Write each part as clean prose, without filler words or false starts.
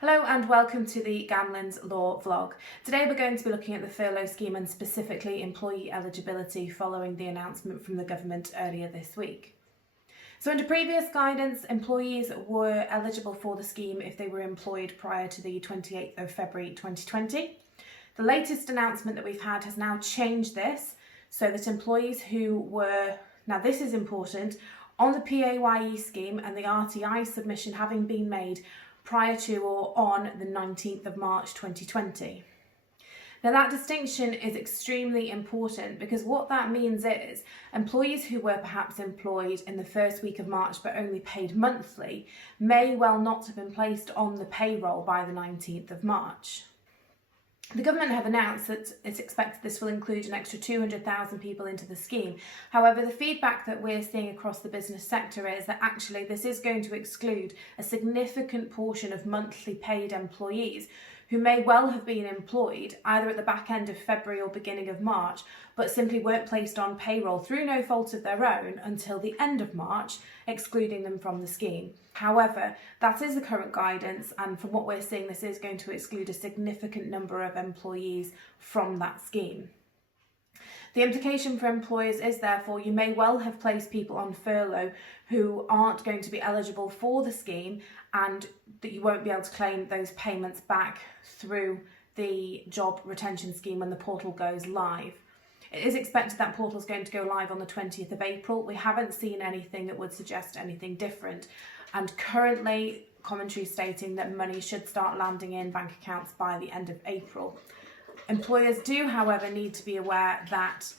Hello and welcome to the Gamlin's Law vlog. Today we're going to be looking at the furlough scheme and specifically employee eligibility following the announcement from the government earlier this week. So under previous guidance, employees were eligible for the scheme if they were employed prior to the 28th of February 2020. The latest announcement that we've had has now changed this so that employees who were, now this is important, on the PAYE scheme and the RTI submission having been made prior to or on the 19th of March 2020. Now that distinction is extremely important because what that means is employees who were perhaps employed in the first week of March but only paid monthly may well not have been placed on the payroll by the 19th of March. The government have announced that it's expected this will include an extra 200,000 people into the scheme. However, the feedback that we're seeing across the business sector is that actually this is going to exclude a significant portion of monthly paid employees who may well have been employed either at the back end of February or beginning of March, but simply weren't placed on payroll through no fault of their own until the end of March, excluding them from the scheme. However, that is the current guidance, and from what we're seeing, this is going to exclude a significant number of employees from that scheme. The implication for employers is therefore you may well have placed people on furlough who aren't going to be eligible for the scheme and that you won't be able to claim those payments back through the job retention scheme when the portal goes live. It is expected that portal is going to go live on the 20th of April. We haven't seen anything that would suggest anything different, and currently commentary stating that money should start landing in bank accounts by the end of April. Employers do, however, need to be aware that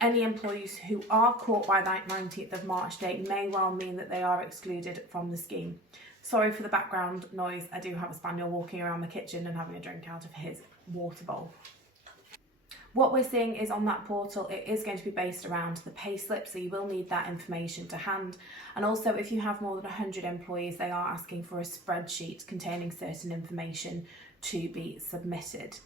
any employees who are caught by that 19th of March date may well mean that they are excluded from the scheme. Sorry for the background noise, I do have a spaniel walking around the kitchen and having a drink out of his water bowl. What we're seeing is on that portal, it is going to be based around the payslip, so you will need that information to hand. And also, if you have more than 100 employees, they are asking for a spreadsheet containing certain information to be submitted.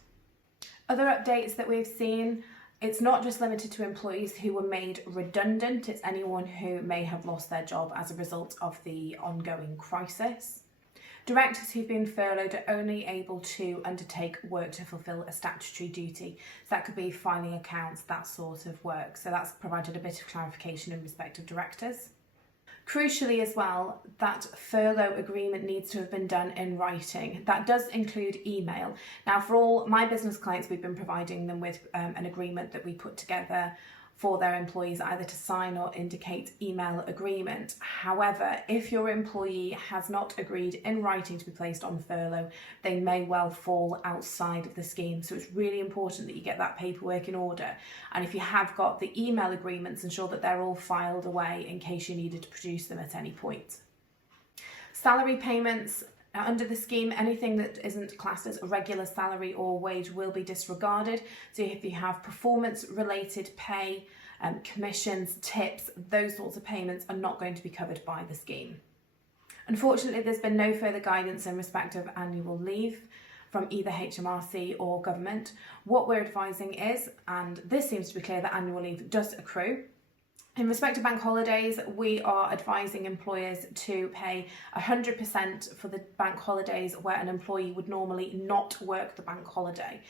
Other updates that we've seen, it's not just limited to employees who were made redundant, it's anyone who may have lost their job as a result of the ongoing crisis. Directors who've been furloughed are only able to undertake work to fulfil a statutory duty. So that could be filing accounts, that sort of work. So that's provided a bit of clarification in respect of directors. Crucially as well, that furlough agreement needs to have been done in writing. That does include email. Now, for all my business clients, we've been providing them with an agreement that we put together for their employees either to sign or indicate email agreement. However, if your employee has not agreed in writing to be placed on furlough, they may well fall outside of the scheme. So it's really important that you get that paperwork in order. And if you have got the email agreements, ensure that they're all filed away in case you needed to produce them at any point. Salary payments. Now, under the scheme, anything that isn't classed as a regular salary or wage will be disregarded. So if you have performance-related pay, commissions, tips, those sorts of payments are not going to be covered by the scheme. Unfortunately, there's been no further guidance in respect of annual leave from either HMRC or government. What we're advising is, and this seems to be clear, that annual leave does accrue. In respect to bank holidays, we are advising employers to pay 100% for the bank holidays where an employee would normally not work the bank holiday.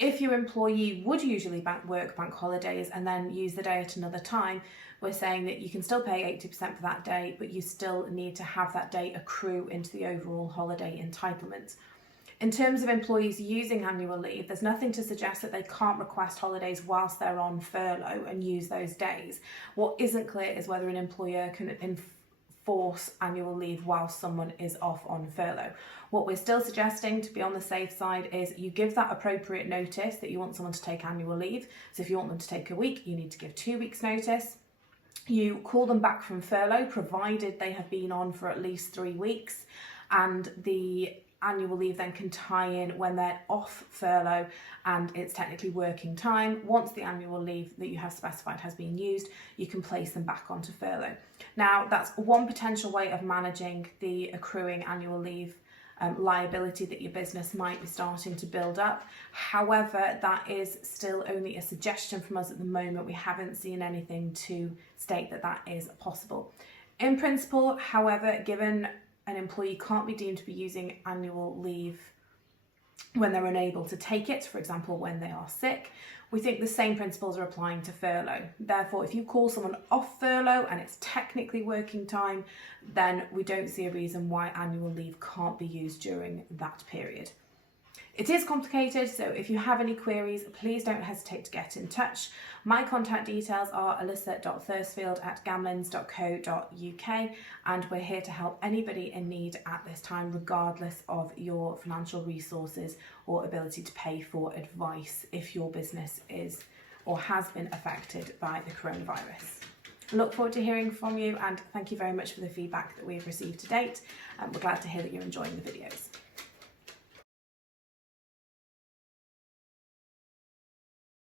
If your employee would usually work bank holidays and then use the day at another time, we're saying that you can still pay 80% for that day, but you still need to have that day accrue into the overall holiday entitlement. In terms of employees using annual leave, there's nothing to suggest that they can't request holidays whilst they're on furlough and use those days. What isn't clear is whether an employer can enforce annual leave whilst someone is off on furlough. What we're still suggesting, to be on the safe side, is you give that appropriate notice that you want someone to take annual leave. So if you want them to take a week, you need to give 2 weeks notice. You call them back from furlough, provided they have been on for at least 3 weeks, and the annual leave then can tie in when they're off furlough and it's technically working time. Once the annual leave that you have specified has been used, you can place them back onto furlough. Now, that's one potential way of managing the accruing annual leave liability that your business might be starting to build up. However, that is still only a suggestion from us at the moment. We haven't seen anything to state that that is possible. In principle, however, given an employee can't be deemed to be using annual leave when they're unable to take it, for example, when they are sick, we think the same principles are applying to furlough. Therefore, if you call someone off furlough and it's technically working time, then we don't see a reason why annual leave can't be used during that period. It is complicated, so if you have any queries, please don't hesitate to get in touch. My contact details are elissa.thursfield@gamlins.co.uk, and we're here to help anybody in need at this time, regardless of your financial resources or ability to pay for advice if your business is or has been affected by the coronavirus. I look forward to hearing from you, and thank you very much for the feedback that we've received to date. We're glad to hear that you're enjoying the videos.